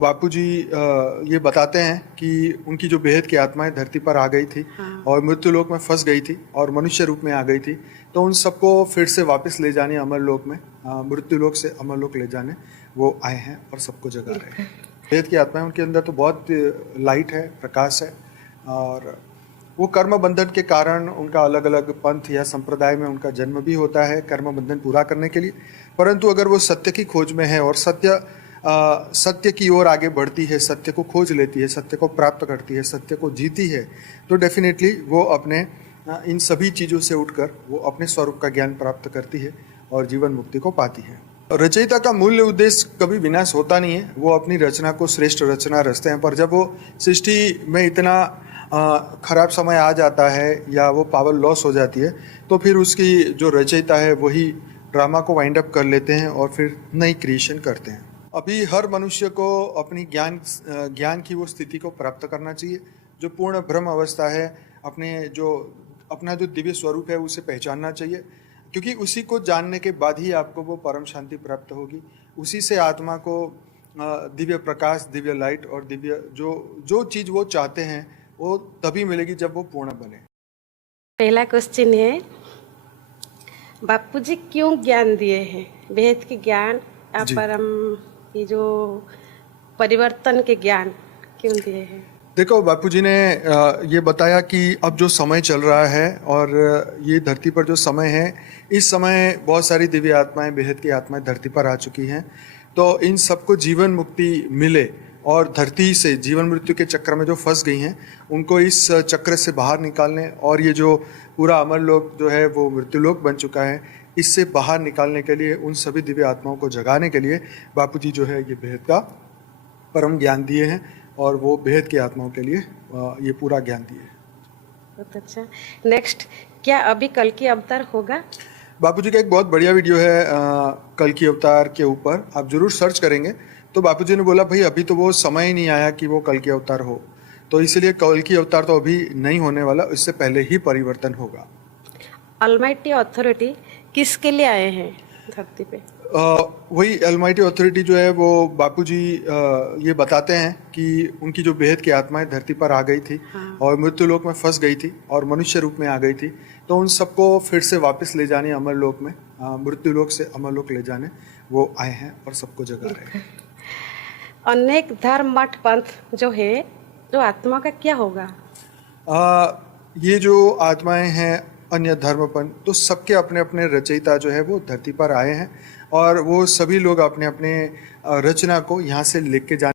बापूजी ये बताते हैं कि उनकी जो बेहद की आत्माएं धरती पर आ गई थी। हाँ। और मृत्यु लोक में फंस गई थी और मनुष्य रूप में आ गई थी, तो उन सबको फिर से वापस ले जाने अमर लोक में, मृत्यु लोक से अमर लोक ले जाने वो आए हैं और सबको जगा रहे हैं। बेहद की आत्माएं, उनके अंदर तो बहुत लाइट है, प्रकाश है, और वो कर्म बंधन के कारण उनका अलग अलग पंथ या संप्रदाय में उनका जन्म भी होता है कर्म बंधन पूरा करने के लिए। परंतु अगर वो सत्य की खोज में है और सत्य की ओर आगे बढ़ती है, सत्य को खोज लेती है, सत्य को प्राप्त करती है, सत्य को जीती है, तो डेफिनेटली वो अपने इन सभी चीज़ों से उठकर वो अपने स्वरूप का ज्ञान प्राप्त करती है और जीवन मुक्ति को पाती है। रचयिता का मूल्य उद्देश्य कभी विनाश होता नहीं है, वो अपनी रचना को श्रेष्ठ रचना रचते हैं। पर जब वो सृष्टि में इतना खराब समय आ जाता है या वो पावर लॉस हो जाती है, तो फिर उसकी जो रचयिता है वही ड्रामा को वाइंड अप कर लेते हैं और फिर नई क्रिएशन करते हैं। अभी हर मनुष्य को अपनी ज्ञान की वो स्थिति को प्राप्त करना चाहिए जो पूर्ण ब्रह्म अवस्था है। अपना जो दिव्य स्वरूप है उसे पहचानना चाहिए, क्योंकि उसी को जानने के बाद ही आपको वो परम शांति प्राप्त होगी। उसी से आत्मा को दिव्य प्रकाश, दिव्य लाइट और दिव्य जो चीज़ वो चाहते हैं वो तभी मिलेगी जब वो पूर्ण बने। पहला क्वेश्चन है, बापूजी क्यों ज्ञान दिए हैं? वेद के ज्ञान, परम ये जो परिवर्तन के ज्ञान क्यों दिए हैं? देखो, बापूजी ने ये बताया कि अब जो समय चल रहा है और ये धरती पर जो समय है, इस समय बहुत सारी दिव्य आत्माएं, बेहद की आत्माएं धरती पर आ चुकी हैं। तो इन सबको जीवन मुक्ति मिले और धरती से जीवन मृत्यु के चक्र में जो फंस गई हैं उनको इस चक्र से बाहर निकालने, और ये जो पूरा अमर लोक जो है वो मृत्यु लोक बन चुका है, इससे बाहर निकालने के लिए, उन सभी दिव्य आत्माओं को जगाने के लिए बापूजी जो है ये बेहद का परम ज्ञान दिए हैं और वो बेहद की आत्माओं के लिए ये पूरा ज्ञान दिए। बहुत अच्छा। नेक्स्ट, क्या अभी कल की अवतार होगा? बापूजी का एक बहुत बढ़िया वीडियो है कल की अवतार के ऊपर, आप जरूर सर्च करेंगे तो बापूजी ने बोला भाई अभी तो वो समय ही नहीं आया कि वो कल की अवतार हो, तो इसलिए कल की अवतार तो अभी नहीं होने वाला, इससे पहले ही परिवर्तन होगा। ऑलमाइटी अथॉरिटी किसके लिए आए हैं धरती पे? वही ऑलमाइटी अथॉरिटी जो है वो बापूजी ये बताते हैं कि उनकी जो बेहद की आत्माएं धरती पर आ गई थी। हाँ। और मृत्यु लोक में फंस गई थी और मनुष्य रूप में आ गई थी, तो उन सबको फिर से वापस ले जाने अमर लोक में, मृत्यु लोक से अमर लोक ले जाने वो आए हैं और सबको जगा रहे हैं। अनेक धर्म मठ पंथ जो है, जो आत्मा का क्या होगा? ये जो आत्माएं हैं अन्य धर्मपन, तो सबके अपने अपने रचयिता जो है वो धरती पर आए हैं और वो सभी लोग अपने अपने रचना को यहाँ से लेके जाने